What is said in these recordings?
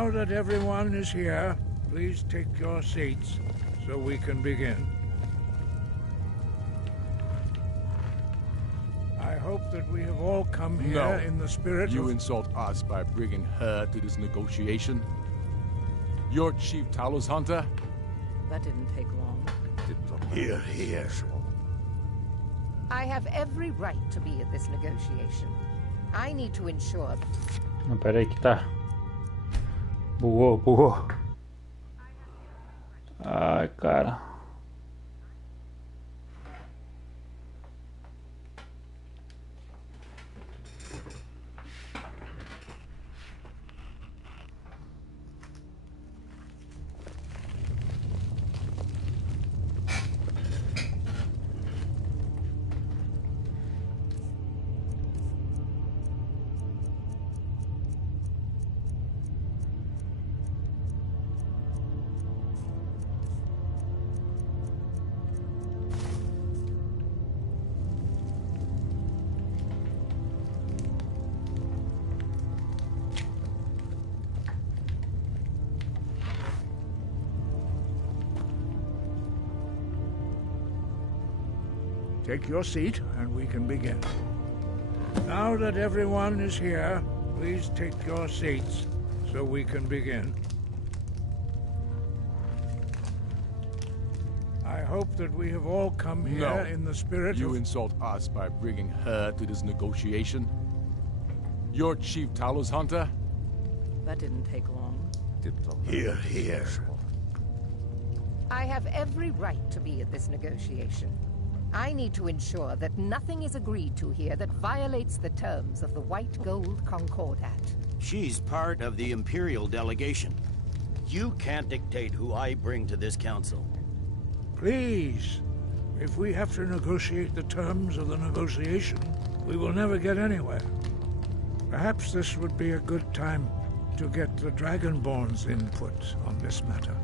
Now that everyone is here, please take your seats so we can begin. I hope that we have all come here in the spirit You insult us by bringing her to this negotiation? You're Chief Talos Hunter? That didn't take long. Here. I have every right to be at this negotiation. I need to ensure... Não, pera aí que tá... Bugou. Ai, cara. Take your seat, and we can begin. Now that everyone is here, please take your seats so we can begin. I hope that we have all come here in the spirit You insult us by bringing her to this negotiation? You're Chief Talos Hunter? That didn't take long. Here. I have every right to be at this negotiation. I need to ensure that nothing is agreed to here that violates the terms of the White Gold Concordat. She's part of the Imperial delegation. You can't dictate who I bring to this council. Please, if we have to negotiate the terms of the negotiation, we will never get anywhere. Perhaps this would be a good time to get the Dragonborn's input on this matter.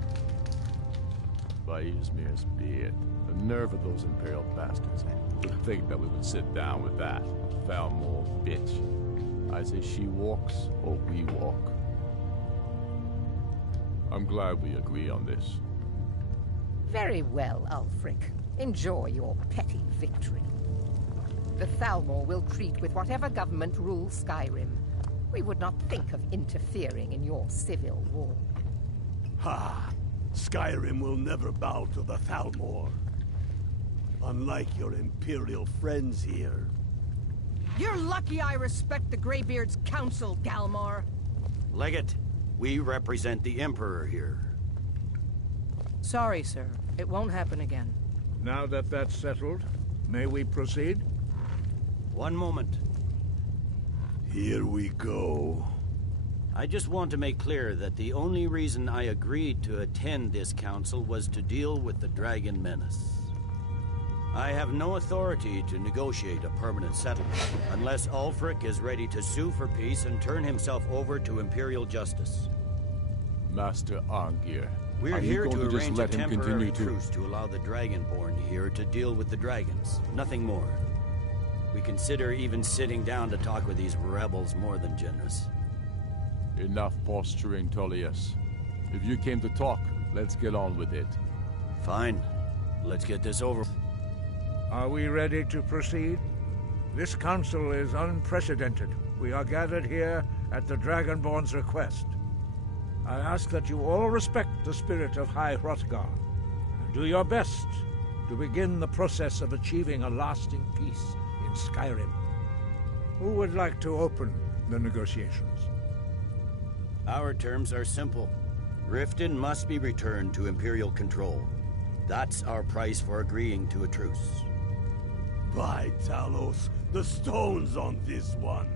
By Izmir's beard. The nerve of those Imperial bastards. To think that we would sit down with that Falmore bitch. I say she walks, or we walk. I'm glad we agree on this. Very well, Ulfric. Enjoy your petty victory. The Thalmor will treat with whatever government rules Skyrim. We would not think of interfering in your civil war. Ha! Skyrim will never bow to the Thalmor. Unlike your Imperial friends here. You're lucky I respect the Greybeard's counsel, Galmar. Legate, we represent the Emperor here. Sorry, sir. It won't happen again. Now that that's settled, may we proceed? One moment. Here we go. I just want to make clear that the only reason I agreed to attend this council was to deal with the Dragon Menace. I have no authority to negotiate a permanent settlement, unless Ulfric is ready to sue for peace and turn himself over to Imperial justice. Master Arngir, We're here to just arrange a let him temporary continue to... truce to allow the Dragonborn here to deal with the dragons. Nothing more. We consider even sitting down to talk with these rebels more than generous. Enough posturing, Tullius. If you came to talk, let's get on with it. Fine. Let's get this over. Are we ready to proceed? This council is unprecedented. We are gathered here at the Dragonborn's request. I ask that you all respect the spirit of High Hrothgar, and do your best to begin the process of achieving a lasting peace in Skyrim. Who would like to open the negotiations? Our terms are simple. Riften must be returned to Imperial control. That's our price for agreeing to a truce. By Talos, the stone's on this one.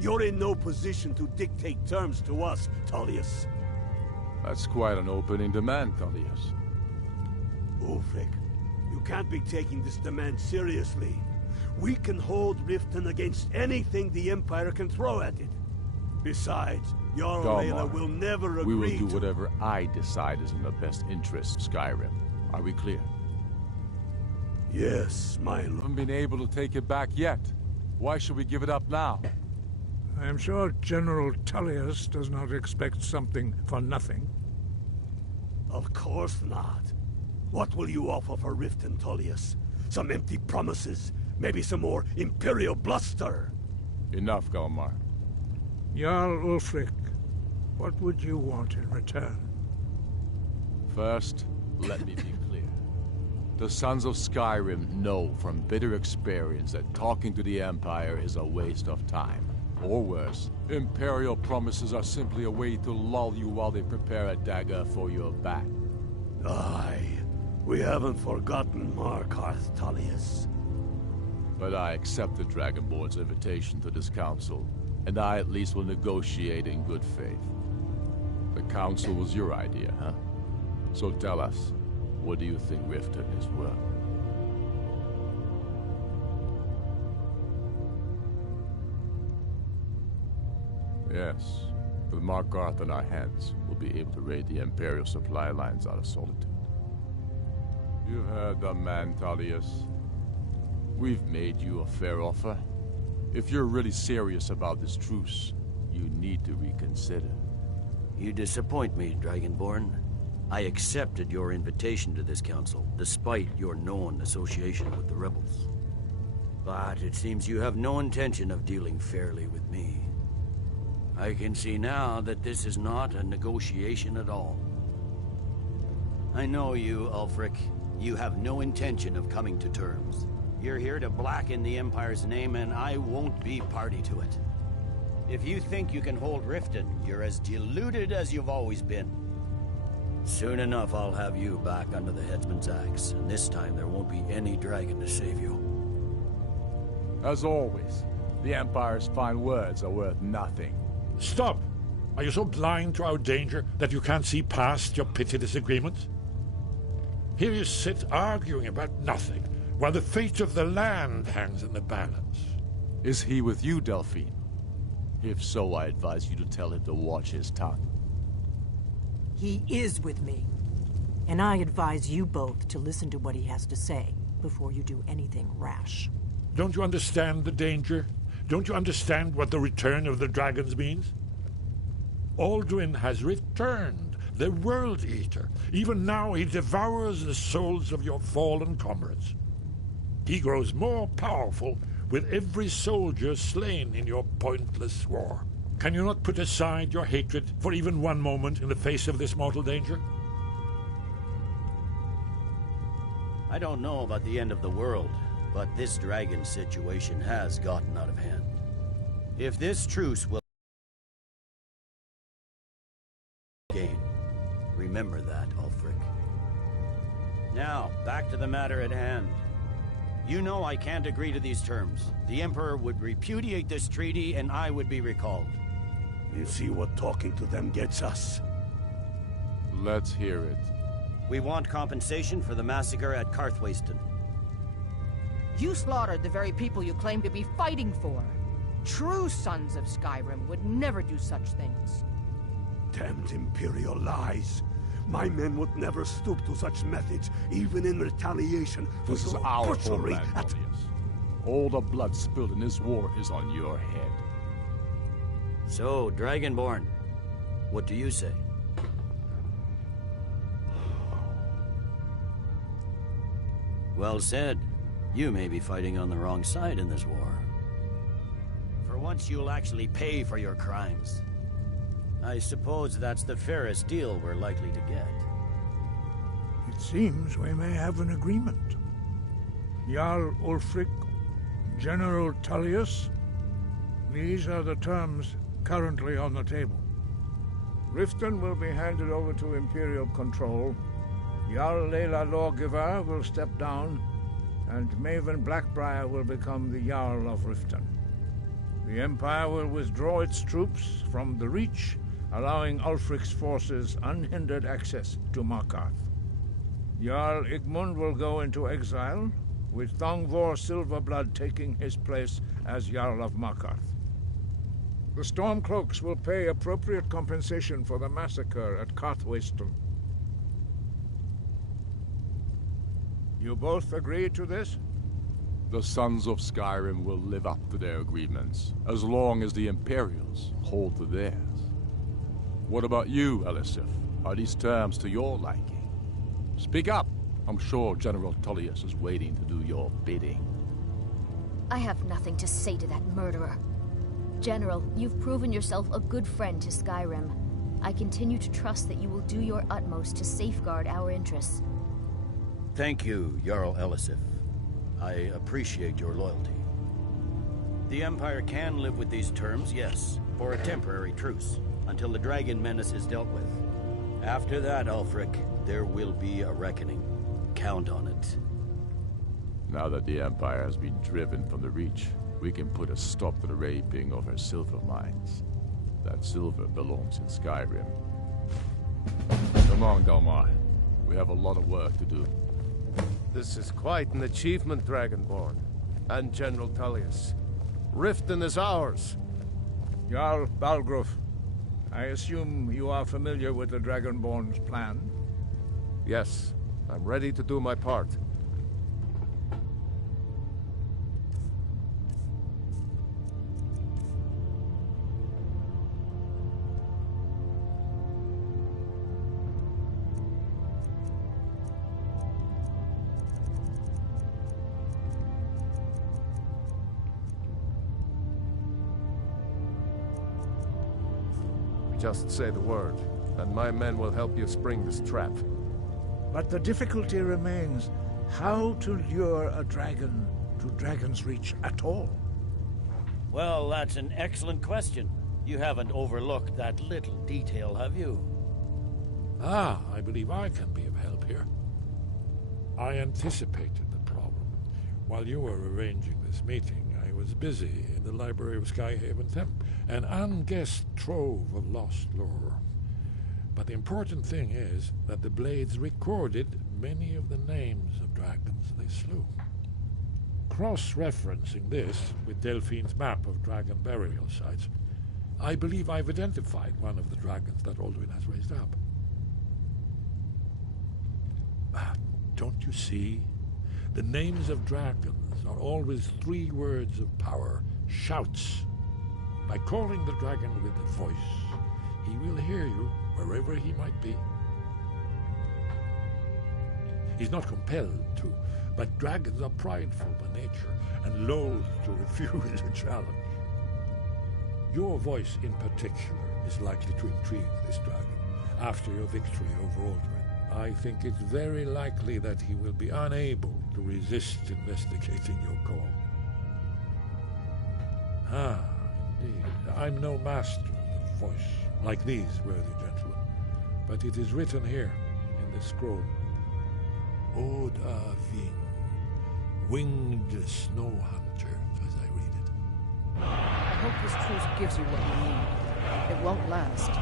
You're in no position to dictate terms to us, Tullius. That's quite an opening demand, Tullius. Ulfric, you can't be taking this demand seriously. We can hold Riften against anything the Empire can throw at it. Besides, Jarl Layla will never agree We will do whatever I decide is in the best interest of Skyrim. Are we clear? Yes, my lord. Haven't been able to take it back yet. Why should we give it up now? I am sure General Tullius does not expect something for nothing. Of course not. What will you offer for Riften, Tullius? Some empty promises? Maybe some more Imperial bluster? Enough, Galmar. Jarl Ulfric, what would you want in return? First, let me be clear. The Sons of Skyrim know from bitter experience that talking to the Empire is a waste of time. Or worse, Imperial promises are simply a way to lull you while they prepare a dagger for your back. Aye, we haven't forgotten Markarth, Tullius. But I accept the Dragonborn's invitation to this council, and I at least will negotiate in good faith. The council was your idea, huh? So tell us, what do you think Riften is worth? Yes, with Markarth in our hands, we'll be able to raid the Imperial supply lines out of Solitude. You heard the man, Tullius. We've made you a fair offer. If you're really serious about this truce, you need to reconsider. You disappoint me, Dragonborn. I accepted your invitation to this council, despite your known association with the rebels. But it seems you have no intention of dealing fairly with me. I can see now that this is not a negotiation at all. I know you, Ulfric. You have no intention of coming to terms. You're here to blacken the Empire's name, and I won't be party to it. If you think you can hold Riften, you're as deluded as you've always been. Soon enough, I'll have you back under the headsman's axe, and this time there won't be any dragon to save you. As always, the Empire's fine words are worth nothing. Stop! Are you so blind to our danger that you can't see past your petty disagreements? Here you sit arguing about nothing, while the fate of the land hangs in the balance. Is he with you, Delphine? If so, I advise you to tell him to watch his tongue. He is with me. And I advise you both to listen to what he has to say before you do anything rash. Don't you understand the danger? Don't you understand what the return of the dragons means? Aldrin has returned, the World Eater. Even now he devours the souls of your fallen comrades. He grows more powerful with every soldier slain in your pointless war. Can you not put aside your hatred for even one moment in the face of this mortal danger? I don't know about the end of the world, but this dragon situation has gotten out of hand. If this truce will gain, remember that, Ulfric. Now, back to the matter at hand. You know I can't agree to these terms. The Emperor would repudiate this treaty, and I would be recalled. You see what talking to them gets us? Let's hear it. We want compensation for the massacre at Karthwasten. You slaughtered the very people you claim to be fighting for. True sons of Skyrim would never do such things. Damned Imperial lies. My men would never stoop to such methods, even in retaliation for This is your our butchery homeland, at... Tullius. All the blood spilled in this war is on your head. So, Dragonborn, what do you say? Well said. You may be fighting on the wrong side in this war. For once you'll actually pay for your crimes. I suppose that's the fairest deal we're likely to get. It seems we may have an agreement. Jarl Ulfric, General Tullius, these are the terms currently on the table. Riften will be handed over to Imperial control. Jarl Layla Lawgiver will step down, and Maven Blackbriar will become the Jarl of Riften. The Empire will withdraw its troops from the Reach, allowing Ulfric's forces unhindered access to Markarth. Jarl Igmund will go into exile, with Thongvor Silverblood taking his place as Jarl of Markarth. The Stormcloaks will pay appropriate compensation for the massacre at Karthwasten. You both agree to this? The sons of Skyrim will live up to their agreements, as long as the Imperials hold to theirs. What about you, Elisif? Are these terms to your liking? Speak up! I'm sure General Tullius is waiting to do your bidding. I have nothing to say to that murderer. General, you've proven yourself a good friend to Skyrim. I continue to trust that you will do your utmost to safeguard our interests. Thank you, Jarl Elisif. I appreciate your loyalty. The Empire can live with these terms, yes, for a temporary truce, until the Dragon Menace is dealt with. After that, Ulfric, there will be a reckoning. Count on it. Now that the Empire has been driven from the Reach, we can put a stop to the raping of her silver mines. That silver belongs in Skyrim. Come on, Galmar. We have a lot of work to do. This is quite an achievement, Dragonborn. And General Tullius. Riften is ours. Jarl Balgruf, I assume you are familiar with the Dragonborn's plan? Yes, I'm ready to do my part. Just say the word, and my men will help you spring this trap. But the difficulty remains how to lure a dragon to Dragon's Reach at all. Well, that's an excellent question. You haven't overlooked that little detail, have you? Ah, I believe I can be of help here. I anticipated the problem. While you were arranging this meeting, I was busy in the library of Skyhaven Temp, an unguessed trove of lost lore. But the important thing is that the Blades recorded many of the names of dragons they slew. Cross-referencing this with Delphine's map of dragon burial sites, I believe I've identified one of the dragons that Alduin has raised up. Don't you see? The names of dragons are always 3 words of power, shouts. By calling the dragon with a voice, he will hear you wherever he might be. He's not compelled to, but dragons are prideful by nature and loath to refuse a challenge. Your voice in particular is likely to intrigue this dragon after your victory over Alduin. I think it's very likely that he will be unable to resist investigating your call. Ah, indeed. I'm no master of the voice, like these worthy gentlemen, but it is written here in this scroll. Oda Ving, winged snow hunter, as I read it. I hope this truce gives you what you need. It won't last.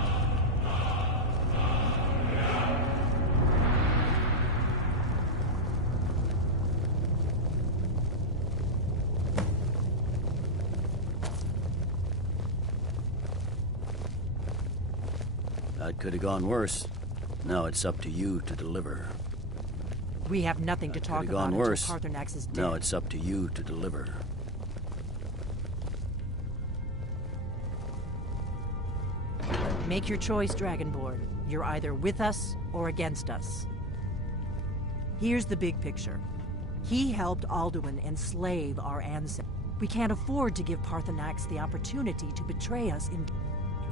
That could have gone worse. Now it's up to you to deliver. We have nothing to talk about until worse. Parthenax is dead. Now it's up to you to deliver. Make your choice, Dragonborn. You're either with us or against us. Here's the big picture. He helped Alduin enslave our ancestors. We can't afford to give Parthenax the opportunity to betray us in...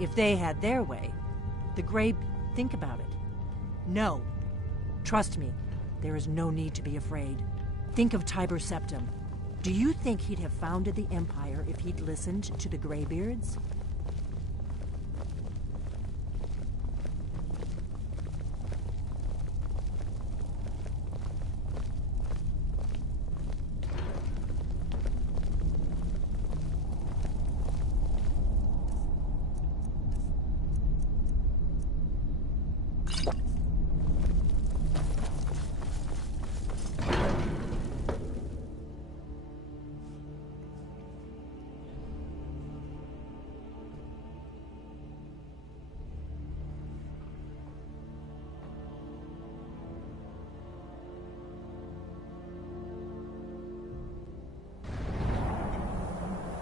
If they had their way, the Grey... Think about it. No. Trust me, there is no need to be afraid. Think of Tiber Septim. Do you think he'd have founded the Empire if he'd listened to the Greybeards?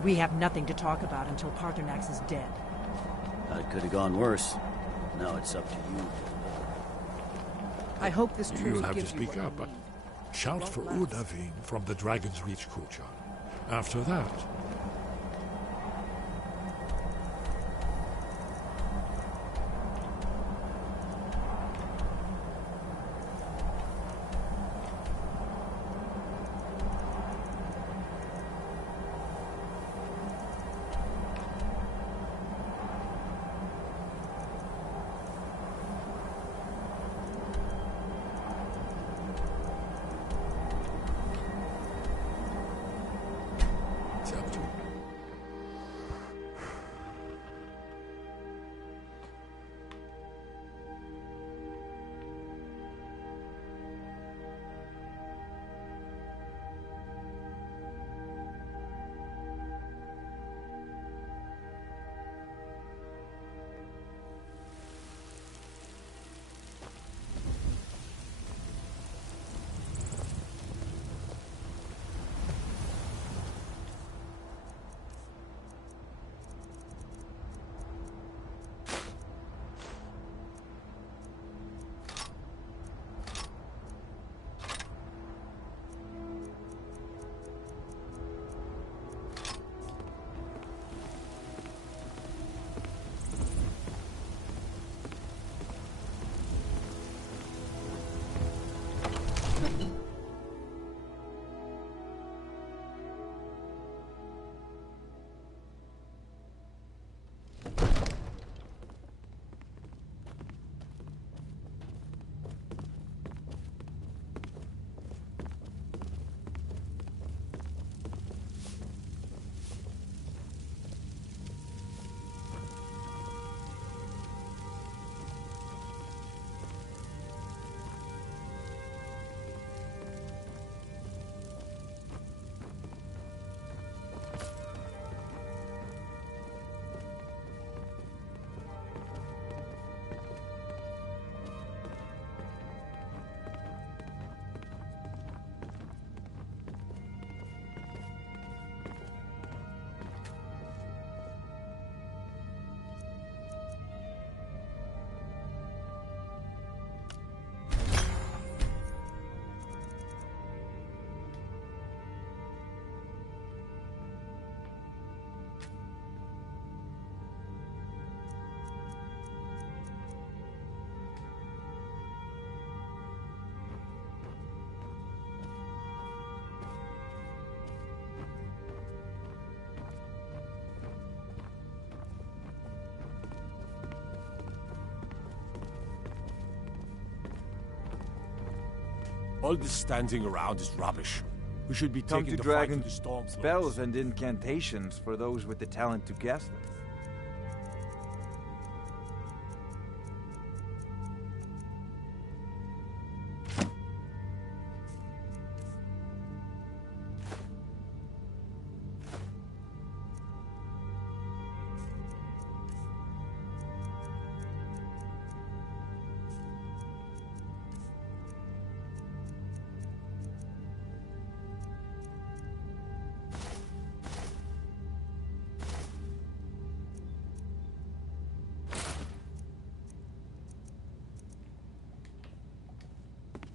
We have nothing to talk about until Paarthurnax is dead. That could have gone worse. Now it's up to you. I hope this truce You'll have to gives you speak what you up, but need. shout for Udavine from the Dragon's Reach courtyard. After that, it's up to you. All this standing around is rubbish. We should be Come taking to the fight to dragon the storm spells and incantations for those with the talent to cast them.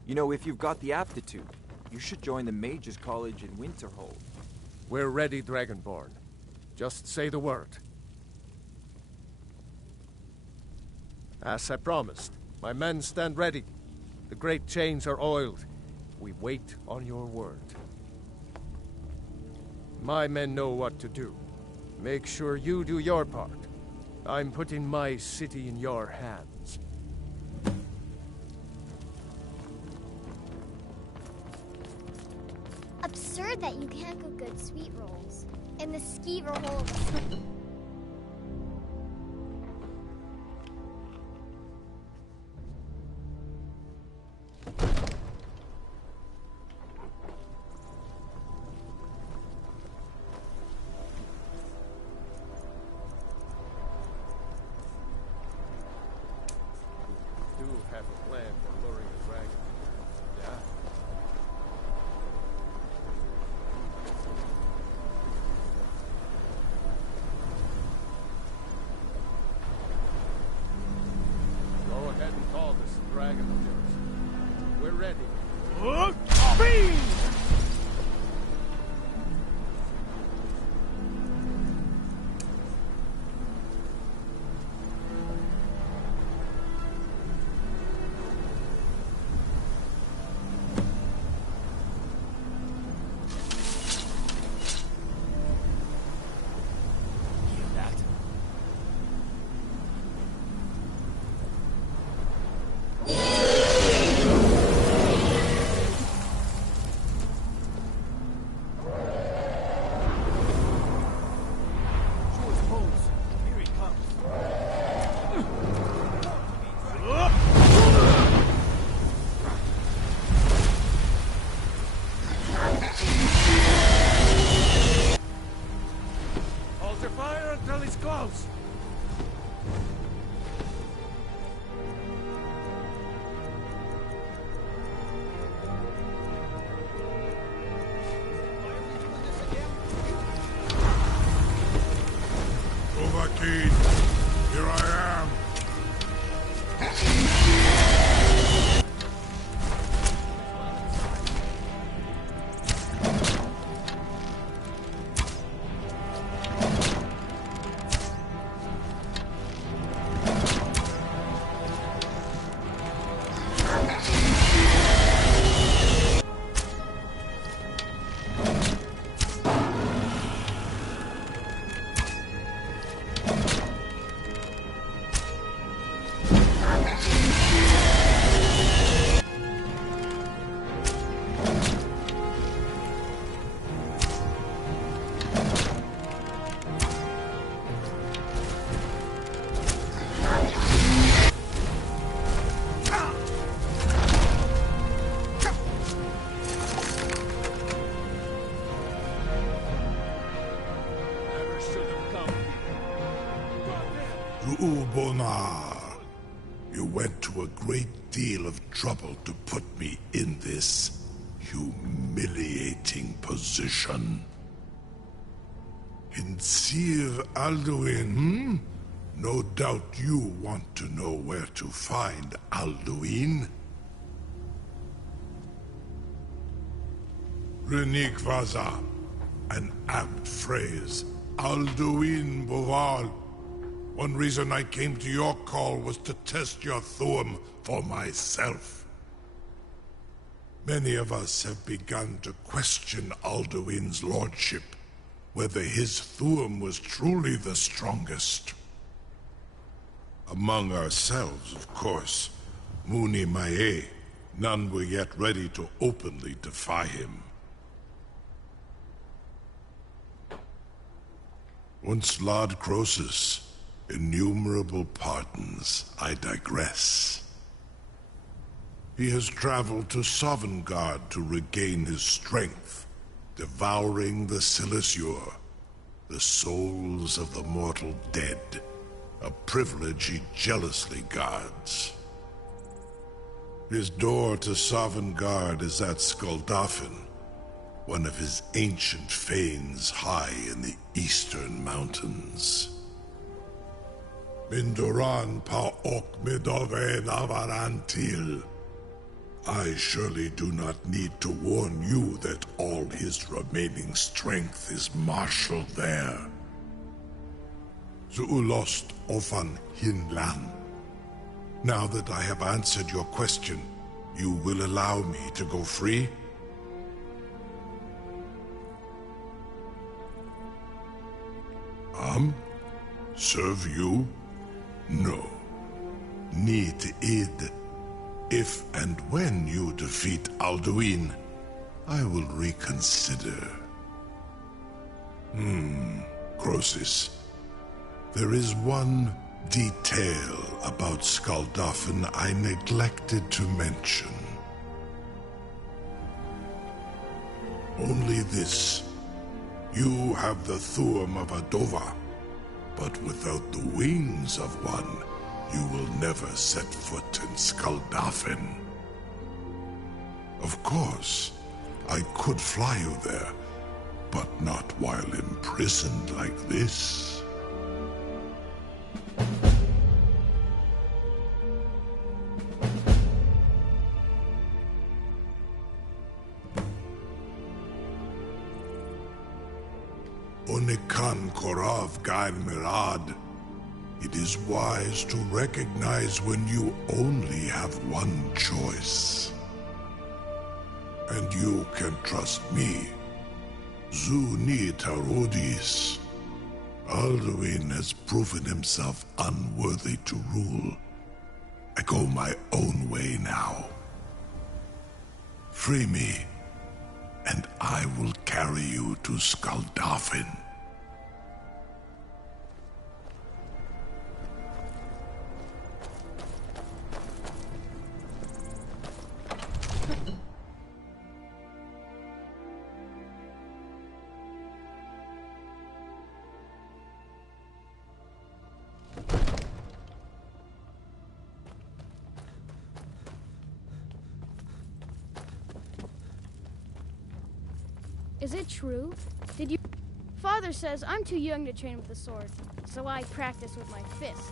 You know, if you've got the aptitude, you should join the Mages College in Winterhold. We're ready, Dragonborn. Just say the word. As I promised, my men stand ready. The great chains are oiled. We wait on your word. My men know what to do. Make sure you do your part. I'm putting my city in your hands. Absurd that you can't cook good sweet rolls in the skeever hole of a snake. Do have a plan for luring a dragon. Yeah? Zu'ubonar, you went to a great deal of trouble to put me in this humiliating position. In Sir Alduin, No doubt you want to know where to find Alduin. Renikvaza, an apt phrase. Alduin Boval. One reason I came to your call was to test your Thuum for myself. Many of us have begun to question Alduin's lordship, whether his Thuum was truly the strongest. Among ourselves, of course, Muni Mae, none were yet ready to openly defy him. Once Lord Croesus, innumerable pardons, I digress. He has traveled to Sovngarde to regain his strength, devouring the Silesure, the souls of the mortal dead, a privilege he jealously guards. His door to Sovngarde is at Skuldafn, one of his ancient fanes high in the eastern mountains. Mindoran pa ok midove navarantil. I surely do not need to warn you that all his remaining strength is marshaled there. Zuulost ofan hinlan. Now that I have answered your question, you will allow me to go free? Serve you? No. Need id. If and when you defeat Alduin, I will reconsider. Croesus. There is one detail about Skuldafn I neglected to mention. Only this. You have the Thuum of Adova, but without the wings of one, you will never set foot in Skuldafn. Of course, I could fly you there, but not while imprisoned like this. Onikan Korav Gain Mirad. It is wise to recognize when you only have one choice. And you can trust me. Zuni Tarodis. Alduin has proven himself unworthy to rule. I go my own way now. Free me, and I will carry you to Skuldafn. Is it true? Did you... Father says I'm too young to train with the sword, so I practice with my fists.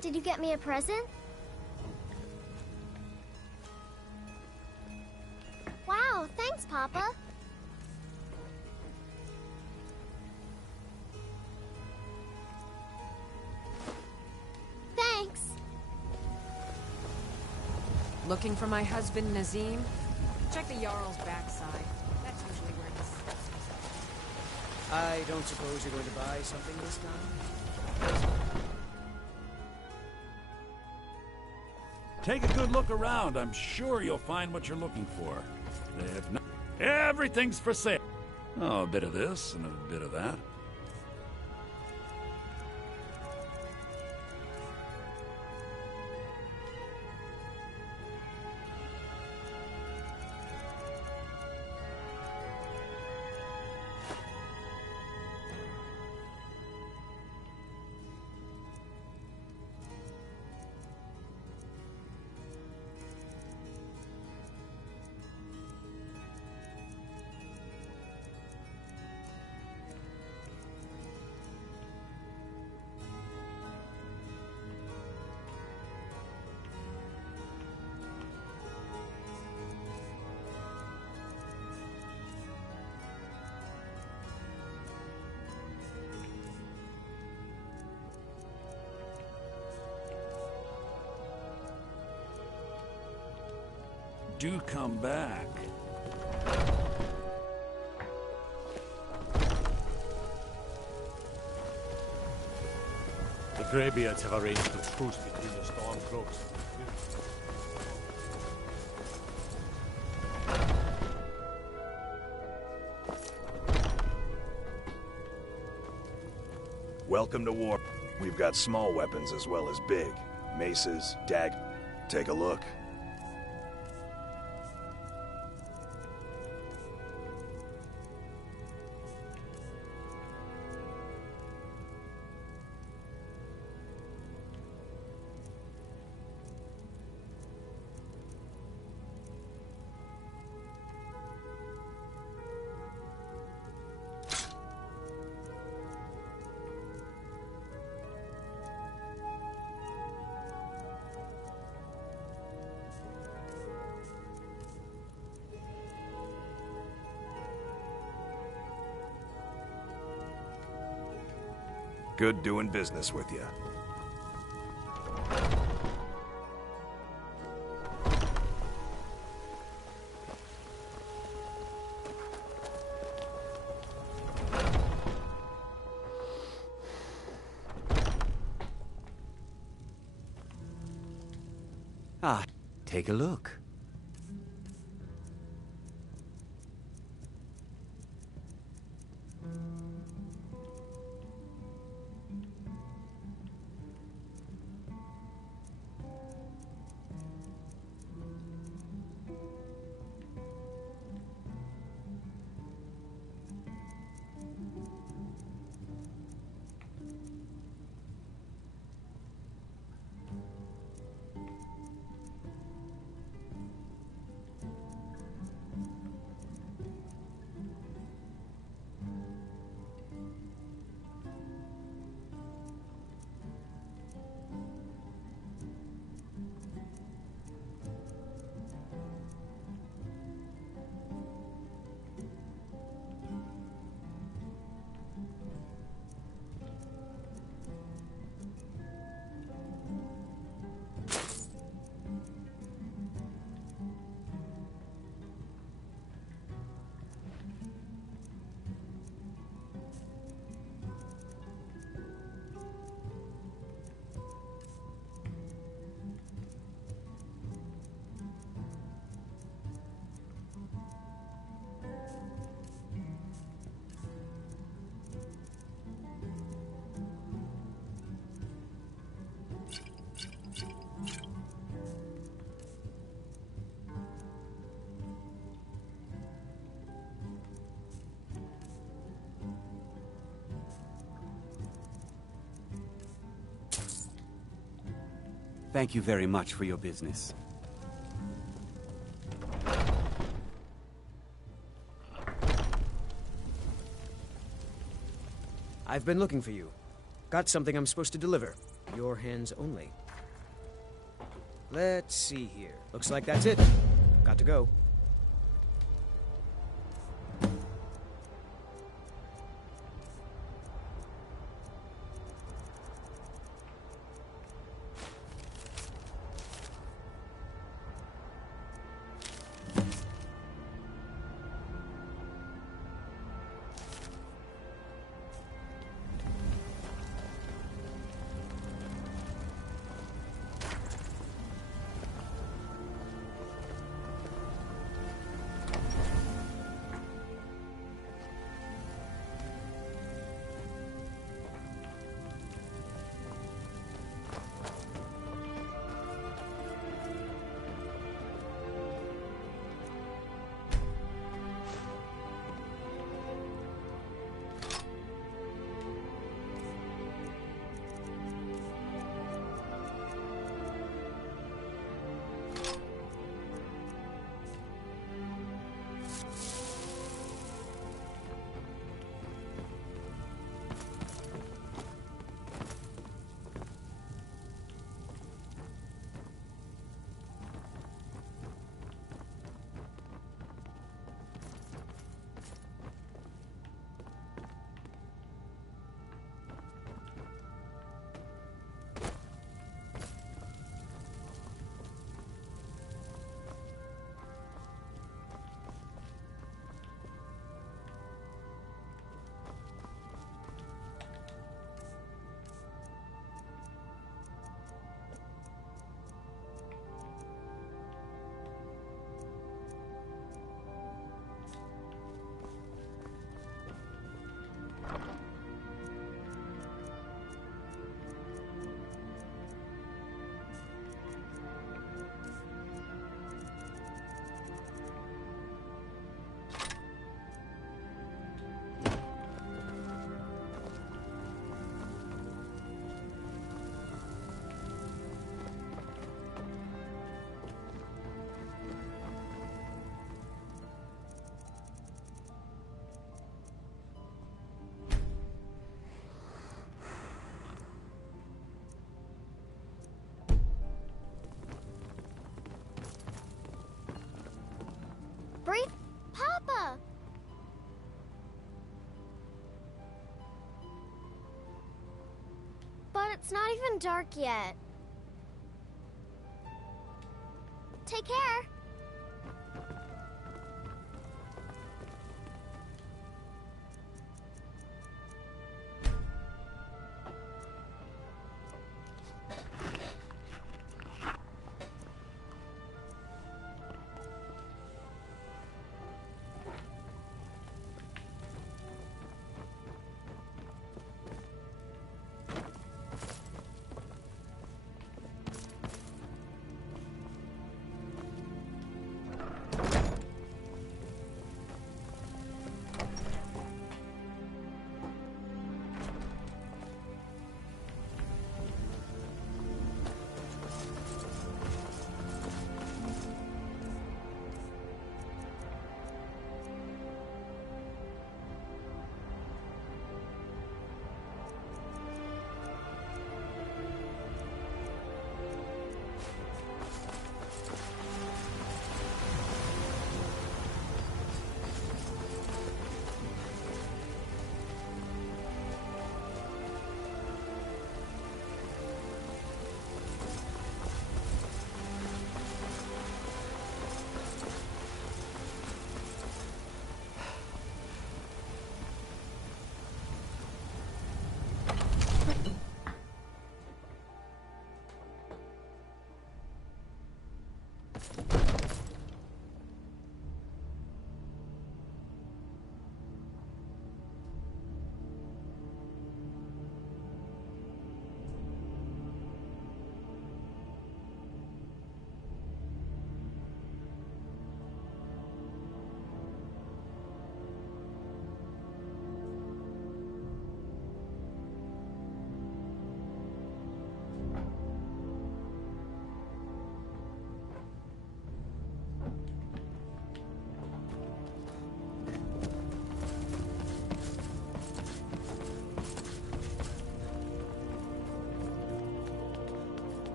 Did you get me a present? Wow, thanks, Papa. Looking for my husband, Nazim? Check the Jarl's backside. That's usually where he sets himself. I don't suppose you're going to buy something this time? Take a good look around. I'm sure you'll find what you're looking for. If not, everything's for sale. Oh, a bit of this and a bit of that. Do come back. The Greybeards have arranged a truce between the Stormcloaks. Welcome to war. We've got small weapons as well as big. Maces, Take a look. Good doing business with you. Ah, take a look. Thank you very much for your business. I've been looking for you. Got something I'm supposed to deliver. Your hands only. Let's see here. Looks like that's it. Got to go. It's not even dark yet. Take care.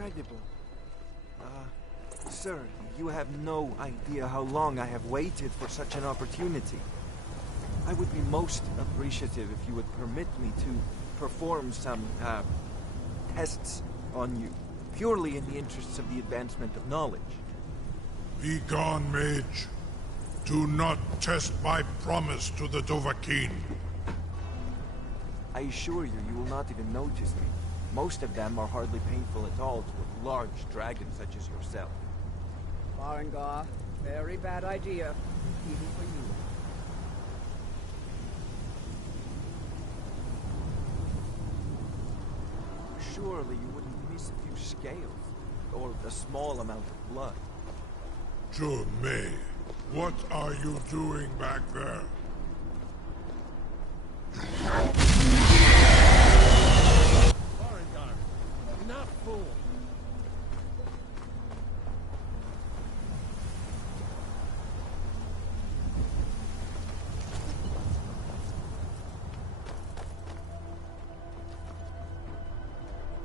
Incredible. Sir, you have no idea how long I have waited for such an opportunity. I would be most appreciative if you would permit me to perform some, tests on you, purely in the interests of the advancement of knowledge. Be gone, mage. Do not test my promise to the Dovahkiin. I assure you, you will not even notice me. Most of them are hardly painful at all to a large dragon such as yourself. Farengar, very bad idea, even for you. Surely you wouldn't miss a few scales, or a small amount of blood. May, what are you doing back there? Farengar, not fool.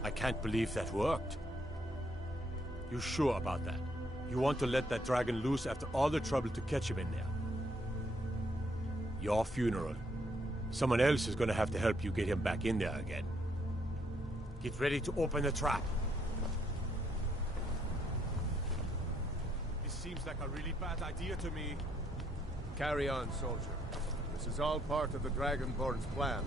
I can't believe that worked. You sure about that? You want to let that dragon loose after all the trouble to catch him in there? Your funeral. Someone else is gonna have to help you get him back in there again. Get ready to open the trap. This seems like a really bad idea to me. Carry on, soldier. This is all part of the Dragonborn's plan.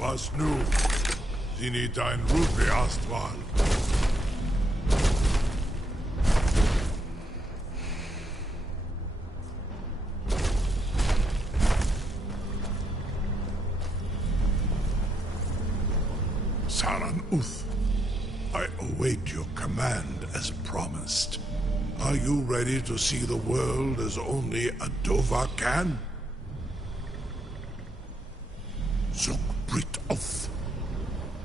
Was nu? Dini dein Rufe Astval. Saran Uth, I await your command as promised. Are you ready to see the world as only a Dova can? Zugbrit Oth.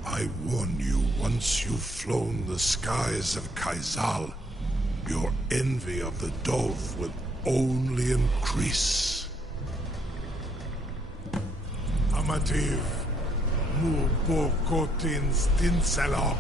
I warn you, once you've flown the skies of Kaizal, your envy of the Dove will only increase. Affirmative. Mubokotin stinselok.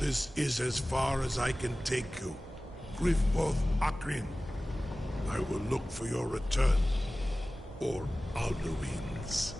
This is as far as I can take you. Grifboth Akrin. I will look for your return. Or Alduin's.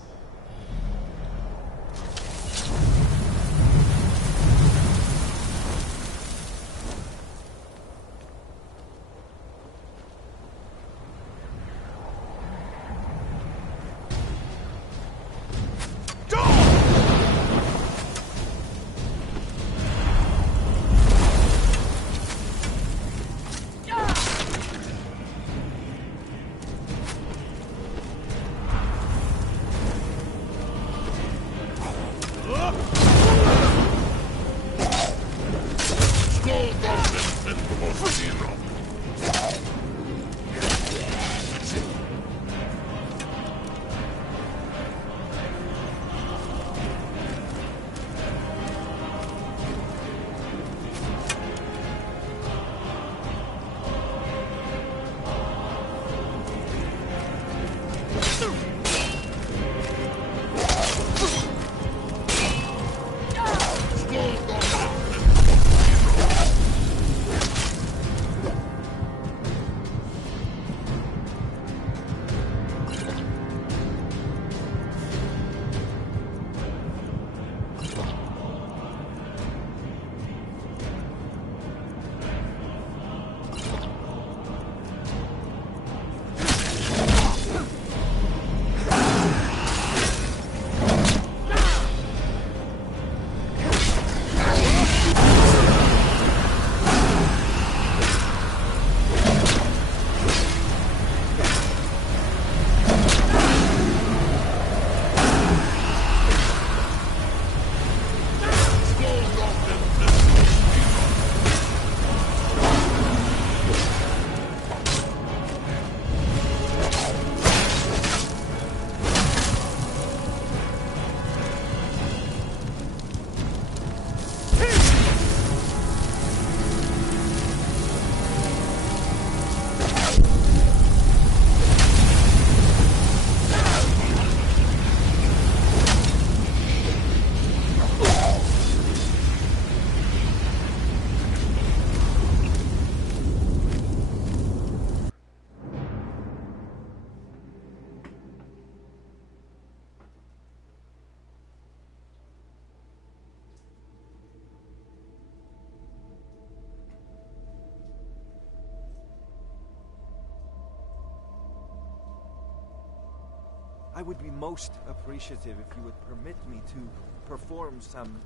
I would be most appreciative if you would permit me to perform some,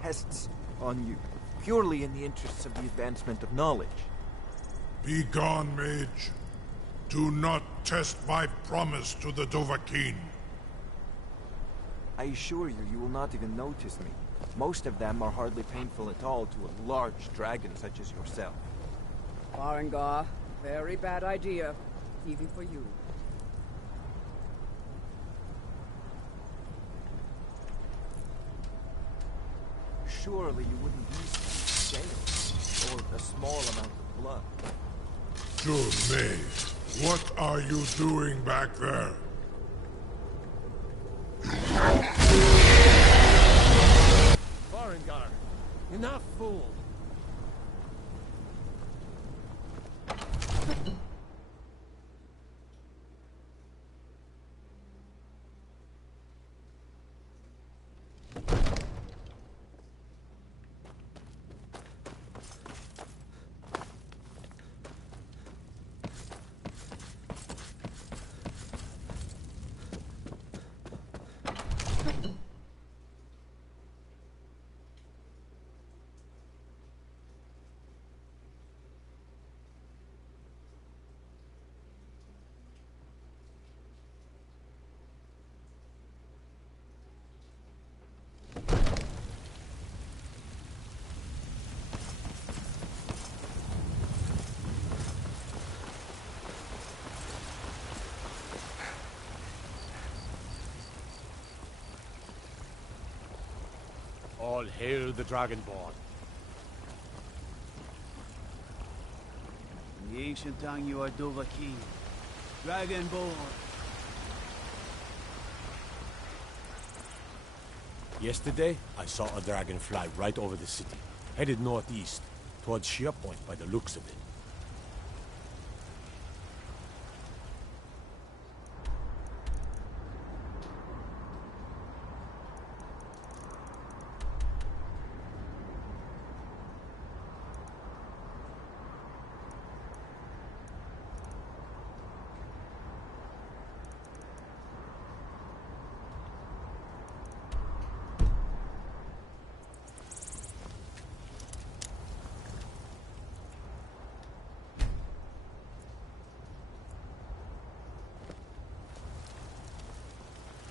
tests on you, purely in the interests of the advancement of knowledge. Be gone, mage. Do not test my promise to the Dovahkiin. I assure you, you will not even notice me. Most of them are hardly painful at all to a large dragon such as yourself. Farengar, very bad idea, even for you. Surely you wouldn't use jail or a small amount of blood. May, what are you doing back there? Farengar, enough, fool! All hail the Dragonborn. In the ancient tongue you are Dovahkiin, Dragonborn. Yesterday, I saw a dragon fly right over the city, headed northeast, towards Shearpoint by the looks of it.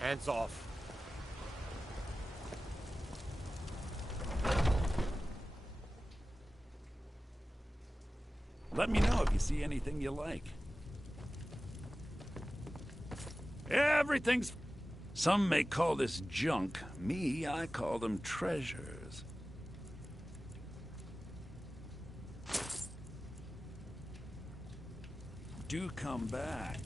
Hands off. Let me know if you see anything you like. Everything's... Some may call this junk. Me, I call them treasures. Do come back.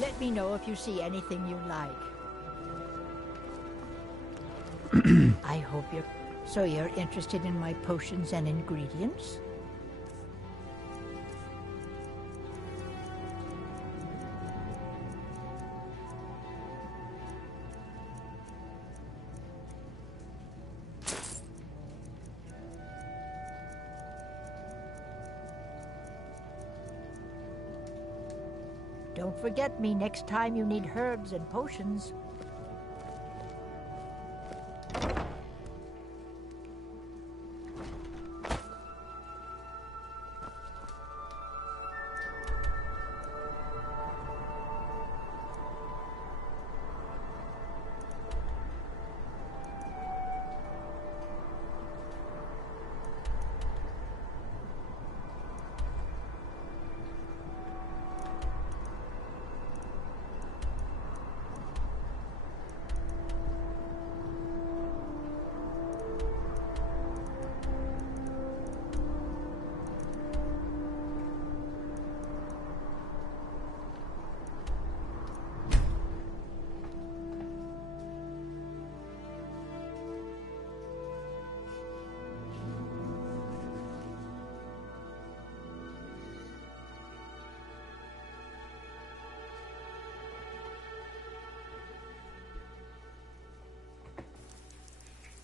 Let me know if you see anything you like. I hope you're... So you're interested in my potions and ingredients? Don't forget me next time you need herbs and potions.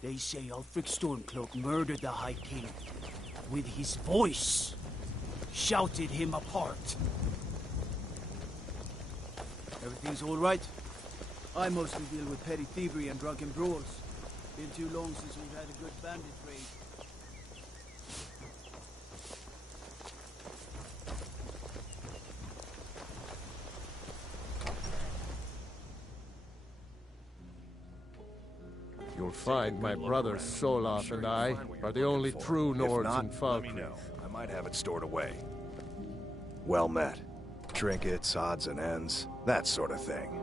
They say Ulfric Stormcloak murdered the High King. With his voice, shouted him apart. Everything's all right? I mostly deal with petty thievery and drunken brawls. Been too long since we've had a good bandit raid. You'll find my brother Solaf and I are the only true Nords in Falkreath. I might have it stored away. Well met. Trinkets, odds and ends, that sort of thing.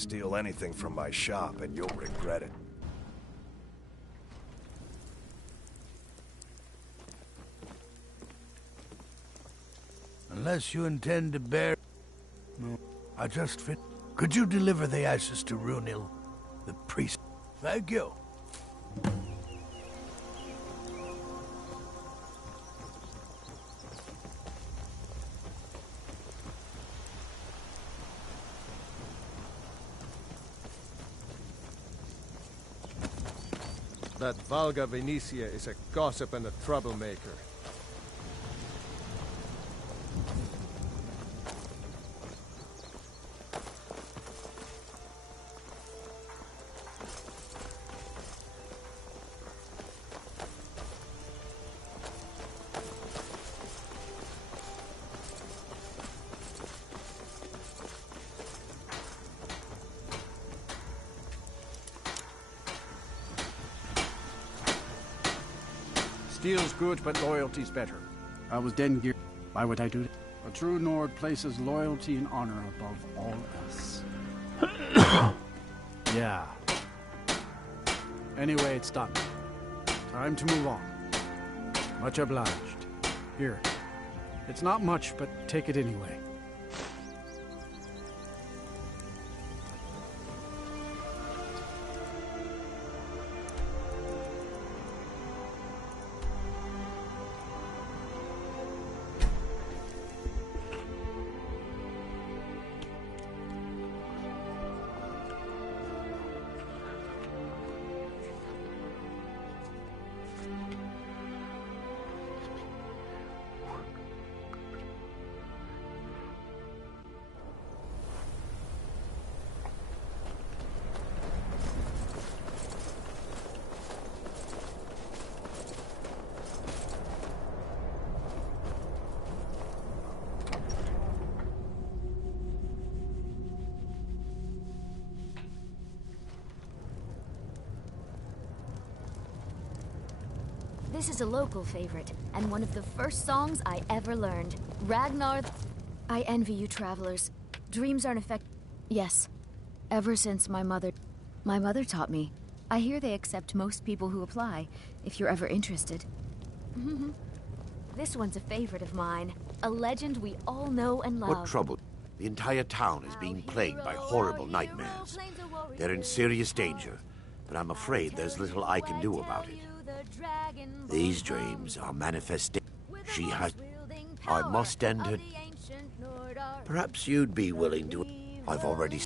Steal anything from my shop and you'll regret it. Unless you intend to bear... No, I just fit... Could you deliver the ashes to Runil, the priest? Thank you. That Valga Venetia is a gossip and a troublemaker. Steel's good, but loyalty's better. I was dead gear. Why would I do that? A true Nord places loyalty and honor above all else. Yeah. Anyway, it's done. Time to move on. Much obliged. Here. It's not much, but take it anyway. This is a local favorite, and one of the first songs I ever learned. Ragnar... I envy you, travelers. Dreams aren't Yes. Ever since my mother taught me. I hear they accept most people who apply, if you're ever interested. This one's a favorite of mine. A legend we all know and love. What trouble? The entire town is being plagued by horrible nightmares. They're in serious danger, but I'm afraid there's little I can do about it. These dreams are manifesting. She has... I must end her... Perhaps you'd be willing to... I've already...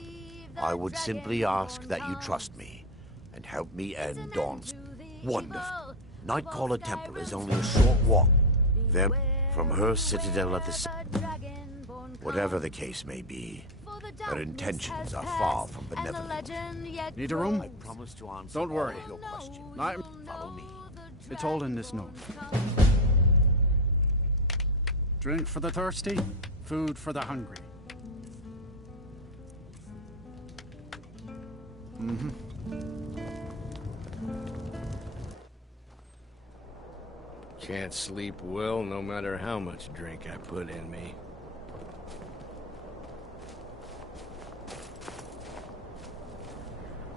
I would simply ask that you trust me and help me end Dawn's... Wonderful. Nightcaller Temple is only a short walk there from her citadel at the... Whatever the case may be, her intentions are far from benevolent. Need a room? I promise to answer Don't worry. all of your questions. Follow me. It's all in this note. Drink for the thirsty, food for the hungry. Can't sleep well no matter how much drink I put in me.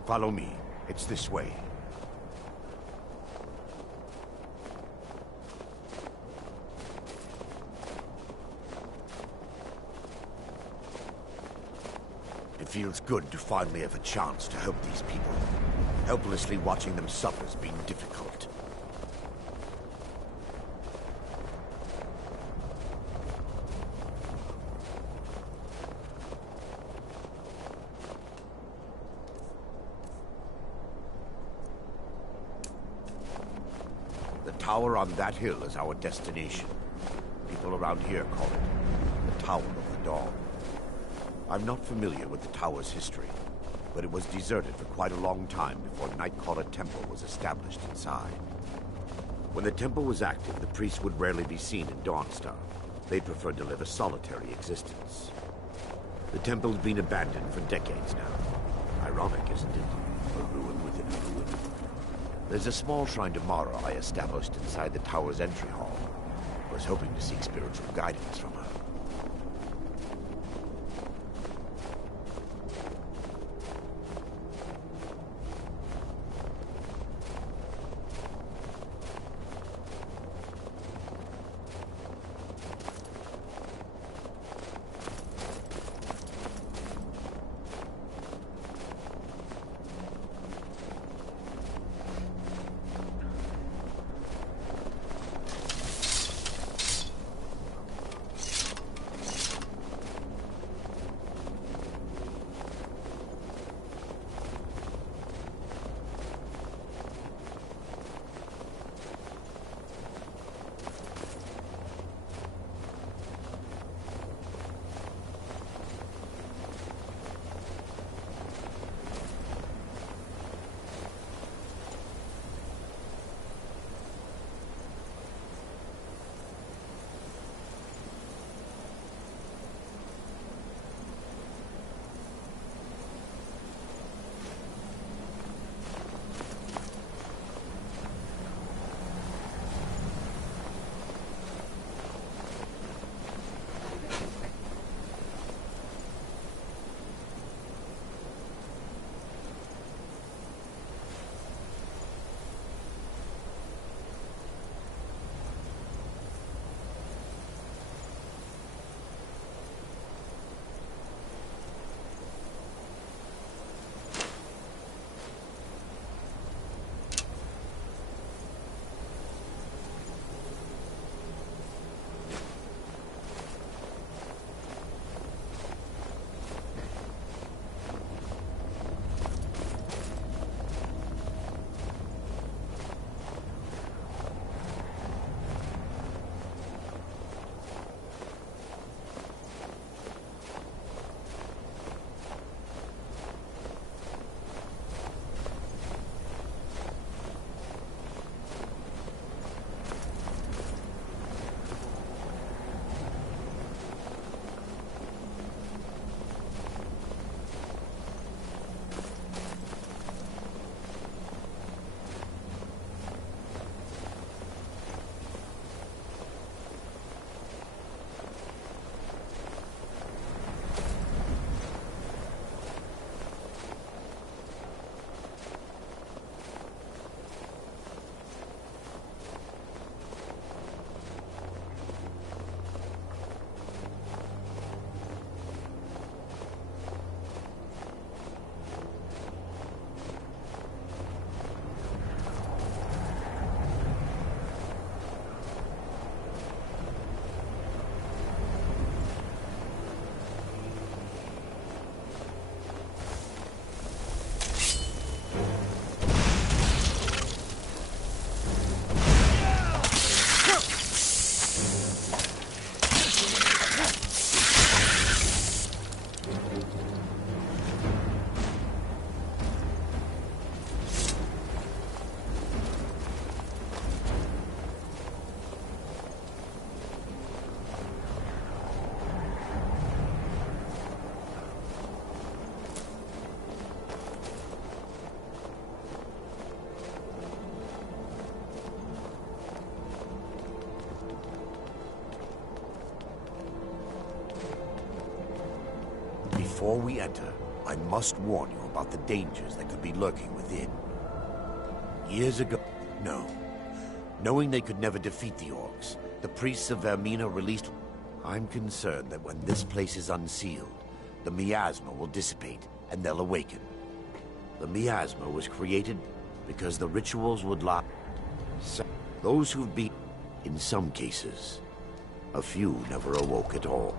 Follow me. It's this way. It feels good to finally have a chance to help these people. Helplessly watching them suffer has been difficult. The tower on that hill is our destination. People around here call it the Tower of the Dawn. I'm not familiar with the tower's history, but it was deserted for quite a long time before Nightcaller Temple was established inside. When the temple was active, the priests would rarely be seen in Dawnstar. They preferred to live a solitary existence. The temple's been abandoned for decades now. Ironic, isn't it? A ruin within a ruin. There's a small shrine to Mara I established inside the tower's entry hall. I was hoping to seek spiritual guidance from her. Before we enter, I must warn you about the dangers that could be lurking within. Years ago... No. Knowing they could never defeat the orcs, the priests of Vermina released... I'm concerned that when this place is unsealed, the miasma will dissipate, and they'll awaken. The miasma was created because the rituals would lie... So, those who've been... In some cases, a few never awoke at all.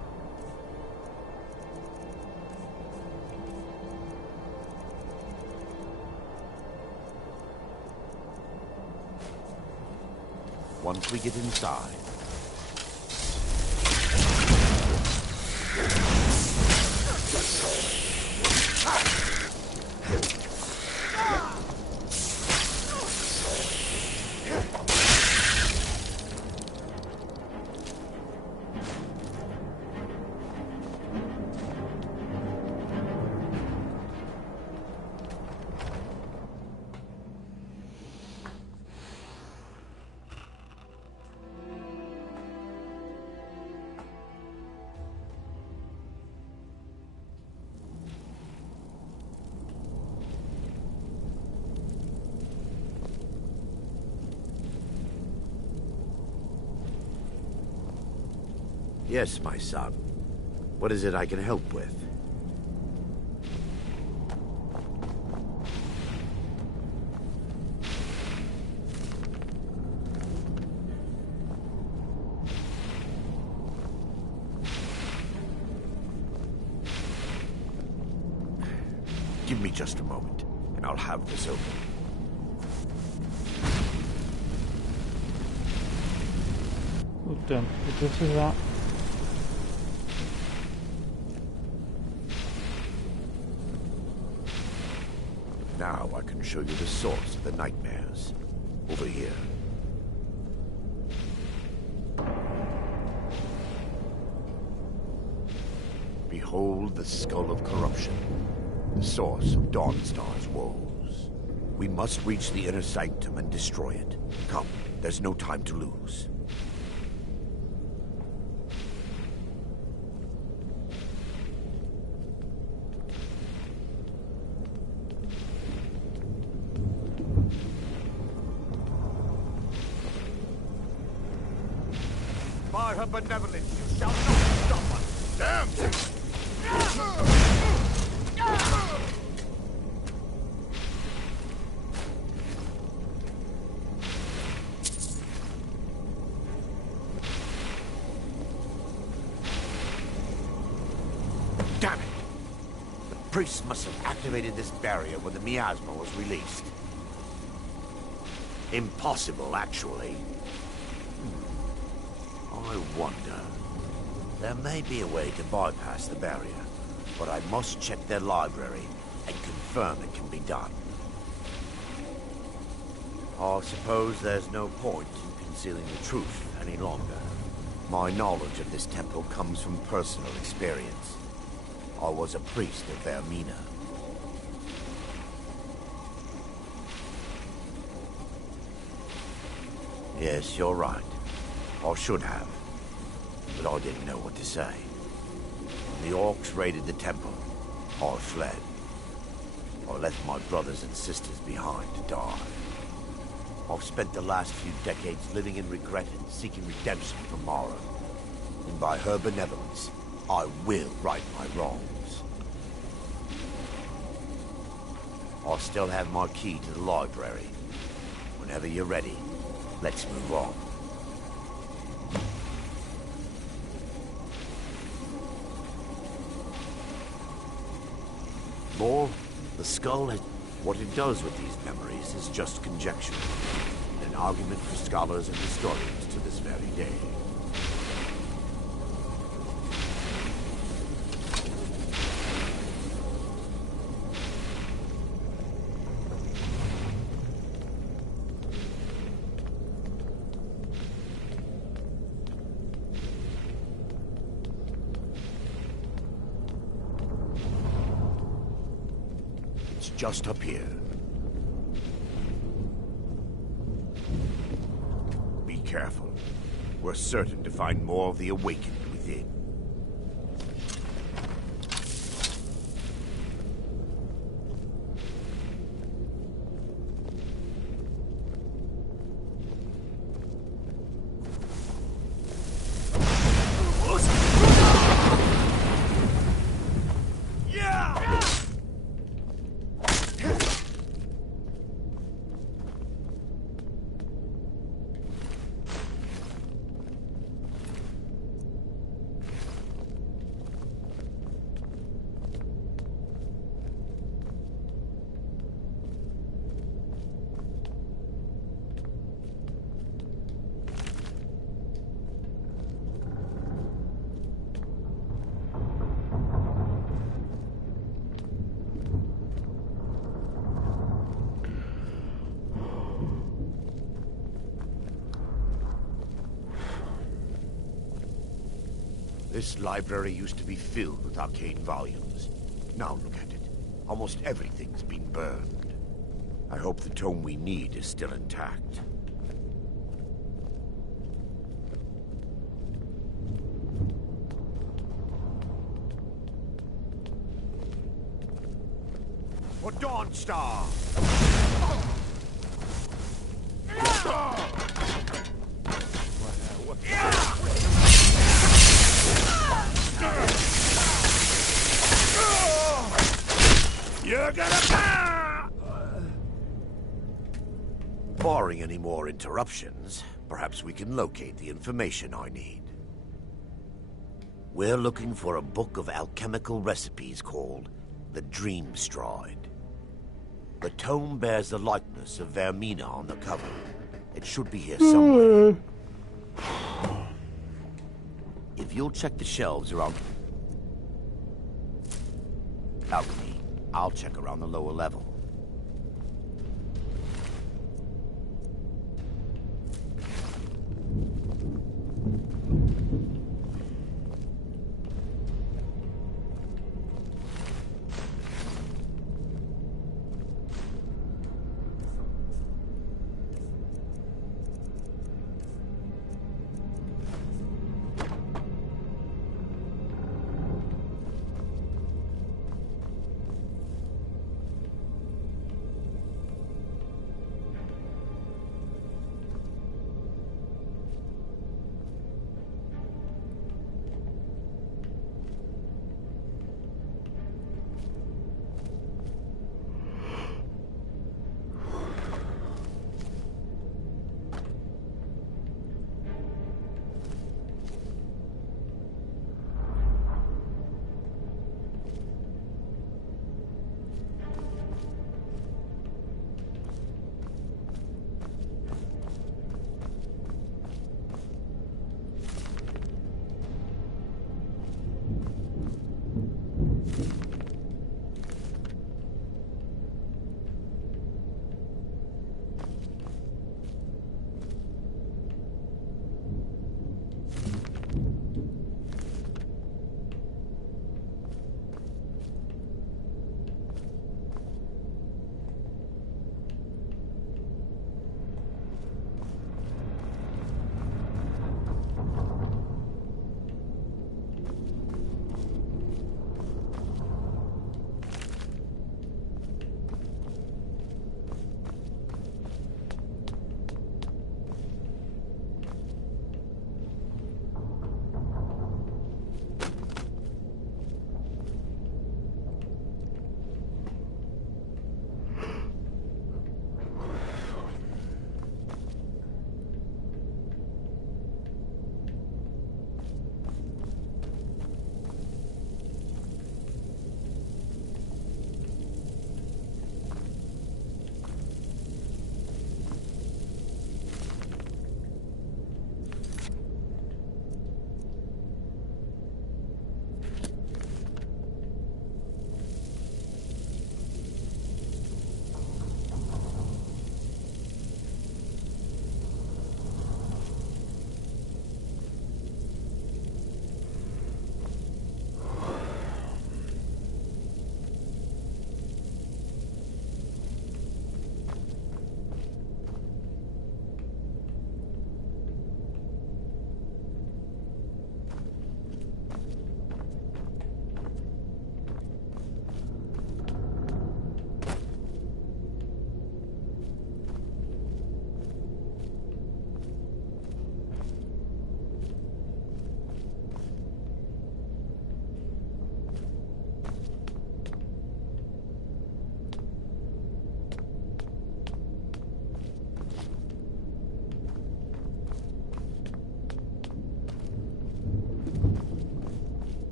Once we get inside... Yes, my son. What is it I can help with? Give me just a moment, and I'll have this open. Puta, entonces va. Now I can show you the source of the nightmares. Over here. Behold the skull of corruption, the source of Dawnstar's woes. We must reach the inner sanctum and destroy it. Come, there's no time to lose. By her benevolence, you shall not stop us! Damn! Damn it! The priest must have activated this barrier when the miasma was released. Impossible, actually. I wonder. There may be a way to bypass the barrier, but I must check their library and confirm it can be done. I suppose there's no point in concealing the truth any longer. My knowledge of this temple comes from personal experience. I was a priest of Vermina. Yes, you're right. I should have. But I didn't know what to say. When the orcs raided the temple, I fled. I left my brothers and sisters behind to die. I've spent the last few decades living in regret and seeking redemption from Mara. And by her benevolence, I will right my wrongs. I still have my key to the library. Whenever you're ready, let's move on. More, the skull has... What it does with these memories is just conjecture. An argument for scholars and historians to this very day. It's just up here. Be careful. We're certain to find more of the awakened within. This library used to be filled with arcane volumes. Now look at it. Almost everything's been burned. I hope the tome we need is still intact. For Dawnstar! You're gonna... Barring any more interruptions, perhaps we can locate the information I need. We're looking for a book of alchemical recipes called the Dream Stride. The tome bears the likeness of Vermina on the cover. It should be here somewhere. If you'll check the shelves around alchemy, I'll check around the lower level.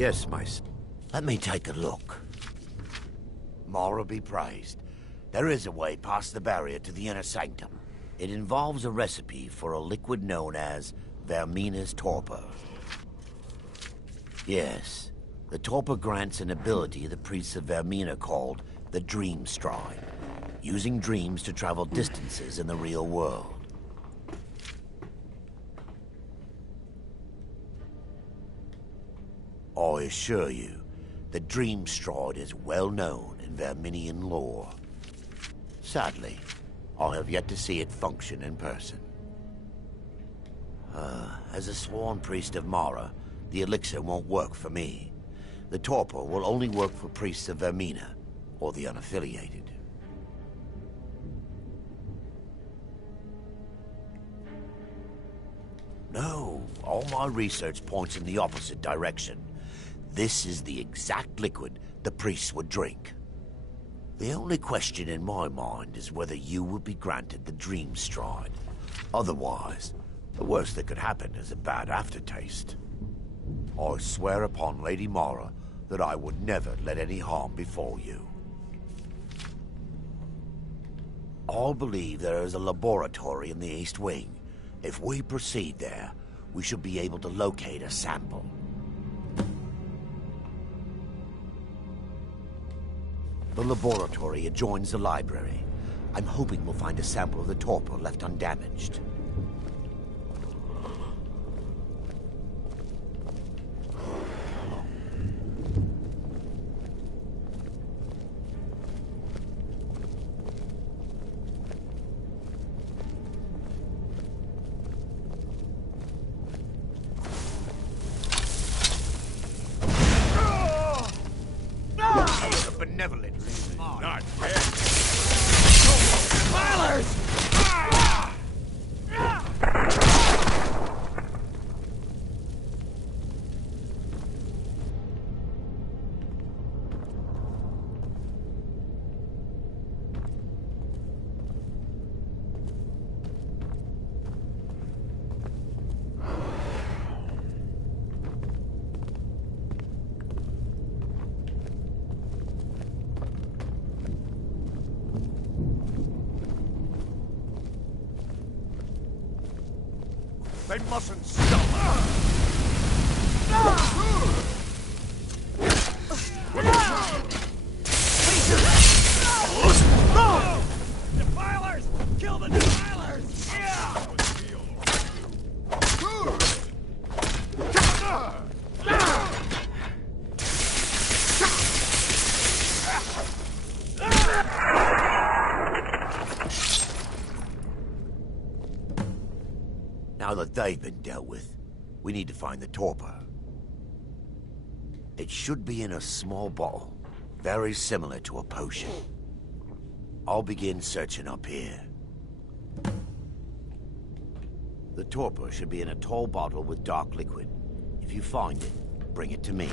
Yes, my son. Let me take a look. Mara be praised. There is a way past the barrier to the inner sanctum. It involves a recipe for a liquid known as Vermina's torpor. Yes, the torpor grants an ability the priests of Vermina called the Dream Stride, using dreams to travel distances in the real world. I assure you, the Dream Stride is well known in Verminian lore. Sadly, I have yet to see it function in person. As a sworn priest of Mara, the elixir won't work for me. The torpor will only work for priests of Vermina, or the unaffiliated. No, all my research points in the opposite direction. This is the exact liquid the priests would drink. The only question in my mind is whether you would be granted the Dream Stride. Otherwise, the worst that could happen is a bad aftertaste. I swear upon Lady Mara that I would never let any harm befall you. I believe there is a laboratory in the East Wing. If we proceed there, we should be able to locate a sample. The laboratory adjoins the library. I'm hoping we'll find a sample of the torpor left undamaged. Benevolent. Not bad. Milers! They mustn't stop. Defilers! Kill the defilers! Now that they've been dealt with, we need to find the torpor. It should be in a small bottle, very similar to a potion. I'll begin searching up here. The torpor should be in a tall bottle with dark liquid. If you find it, bring it to me.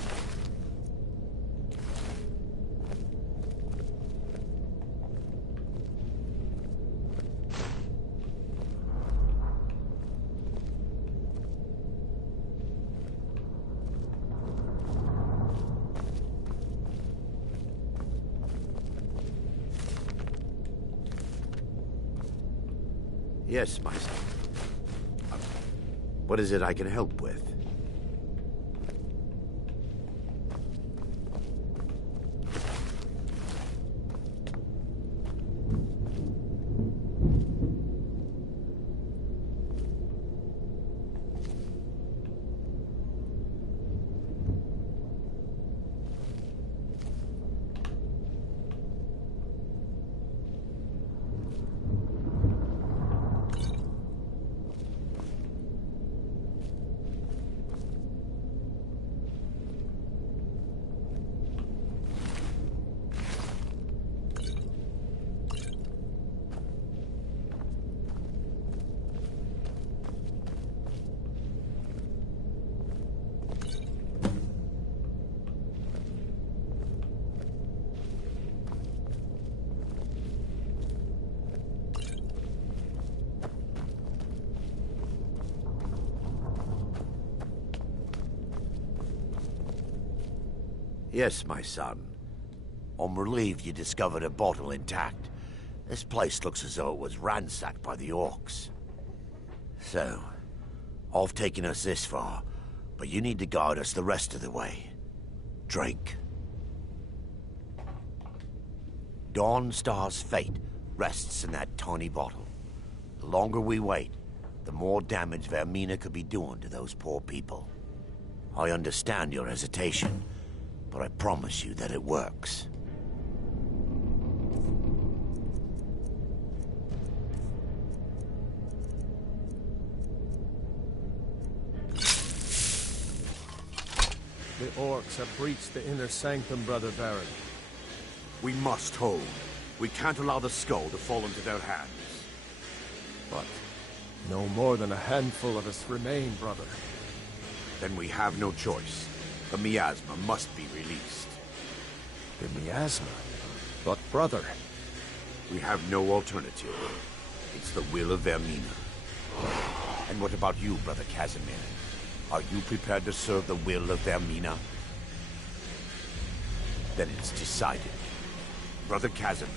Yes, my son. What is it I can help with? Yes, my son. I'm relieved you discovered a bottle intact. This place looks as though it was ransacked by the orcs. So, I've taken us this far, but you need to guide us the rest of the way. Drink. Dawnstar's fate rests in that tiny bottle. The longer we wait, the more damage Vermina could be doing to those poor people. I understand your hesitation, but I promise you that it works. The orcs have breached the inner sanctum, Brother Baron. We must hold. We can't allow the skull to fall into their hands. But no more than a handful of us remain, brother. Then we have no choice. The miasma must be released. The miasma? But brother... We have no alternative. It's the will of Vermina. And what about you, Brother Casimir? Are you prepared to serve the will of Vermina? Then it's decided. Brother Casimir,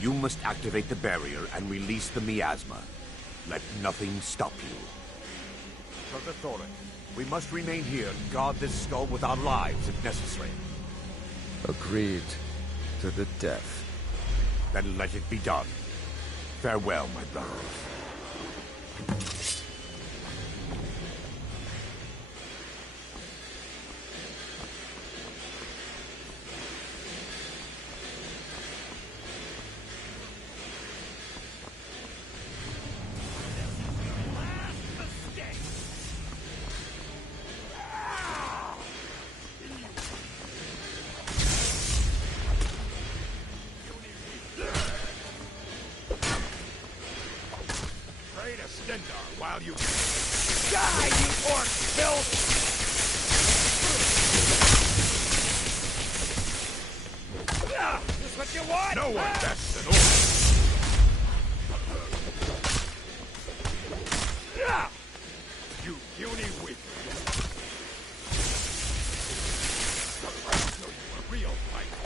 you must activate the barrier and release the miasma. Let nothing stop you. Brother Thorin, we must remain here and guard this skull with our lives if necessary. Agreed to the death. Then let it be done. Farewell, my brothers. While you die, you orc filth! This what you want? No one bests an orc. You puny weak. So you a real fighter.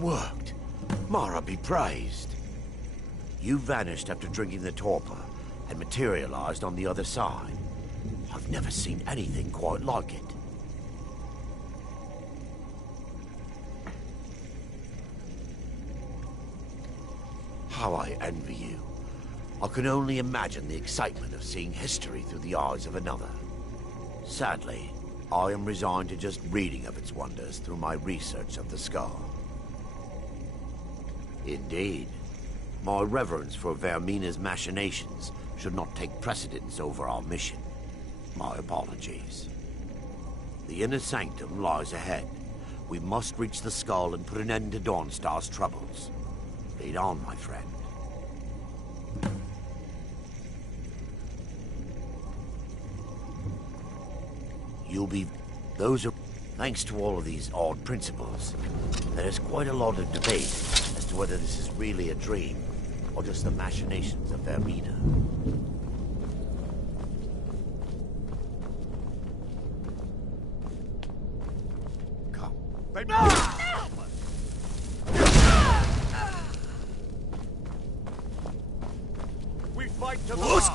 Worked. Mara be praised. You vanished after drinking the torpor and materialized on the other side. I've never seen anything quite like it. How I envy you. I can only imagine the excitement of seeing history through the eyes of another. Sadly, I am resigned to just reading of its wonders through my research of the skull. Indeed. My reverence for Vermina's machinations should not take precedence over our mission. My apologies. The inner sanctum lies ahead. We must reach the skull and put an end to Dawnstar's troubles. Lead on, my friend. You'll be... Those are... Thanks to all of these odd principles, there is quite a lot of debate as to whether this is really a dream or just the machinations of Vermina. Come. No! Fight to the last!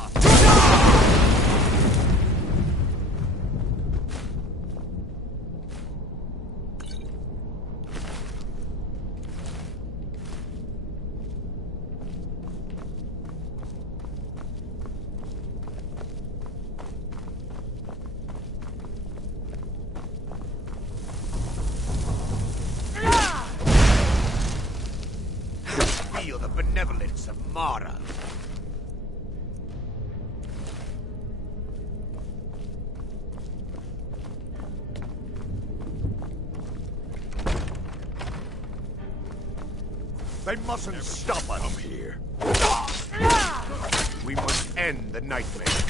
Feel the benevolence of Mara. They mustn't stop us. Come here. We must end the nightmares.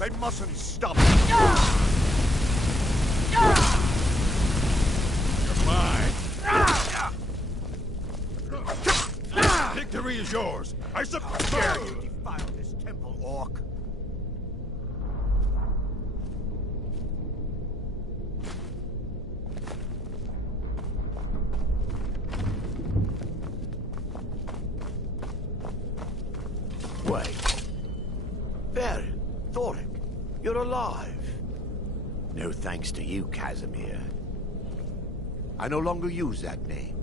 They mustn't stop us. You're mine. Victory is yours. I suppose. Dare you defile this temple, orc? Wait. There, Thoric, you're alive. No thanks to you, Casimir. I no longer use that name.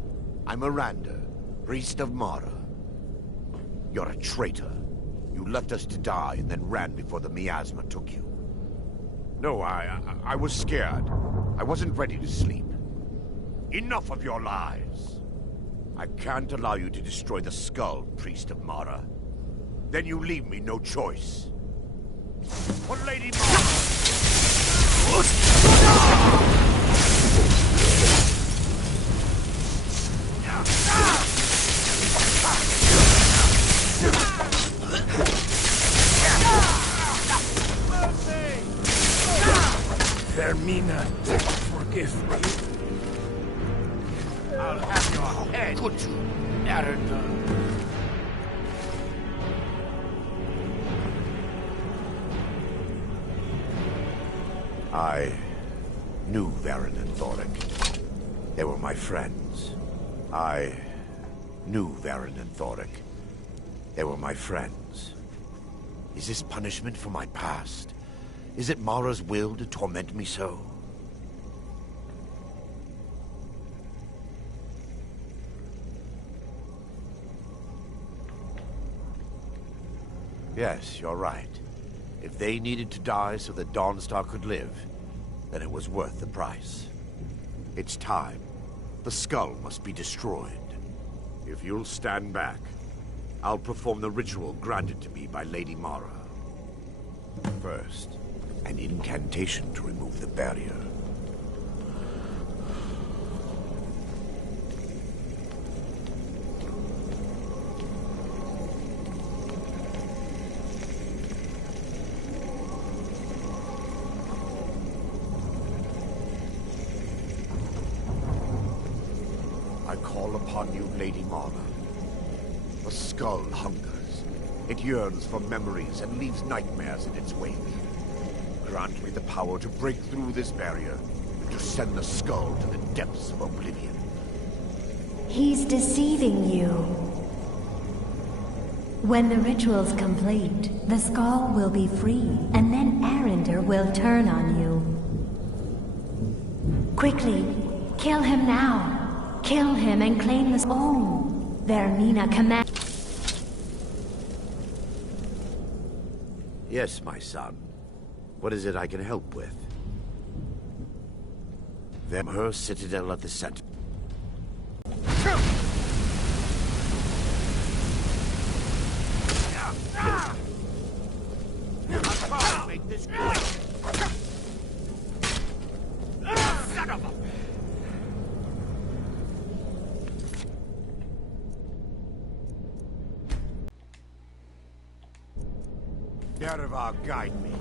I'm Miranda, priest of Mara. You're a traitor. You left us to die and then ran before the miasma took you. No, I was scared. I wasn't ready to sleep. Enough of your lies. I can't allow you to destroy the skull, priest of Mara. Then you leave me no choice. For Lady Mara! Fermina, forgive me. I'll have your head. Could you, Narada? I knew Varen and Thoric. They were my friends. I knew Varen and Thoric. They were my friends. Is this punishment for my past? Is it Mara's will to torment me so? Yes, you're right. If they needed to die so that Dawnstar could live, then it was worth the price. It's time. The skull must be destroyed. If you'll stand back, I'll perform the ritual granted to me by Lady Mara. First, an incantation to remove the barrier. call upon you, Lady Mara. The skull hungers. It yearns for memories and leaves nightmares in its wake. Grant me the power to break through this barrier and to send the skull to the depths of oblivion. He's deceiving you. When the ritual's complete, the skull will be free, and then Arender will turn on you. Quickly, kill him now. Kill him and claim the own. Vermina command. Yes, my son. What is it I can help with? Them her citadel at the center. Make this quick! Son of a... Yaravar, guide me.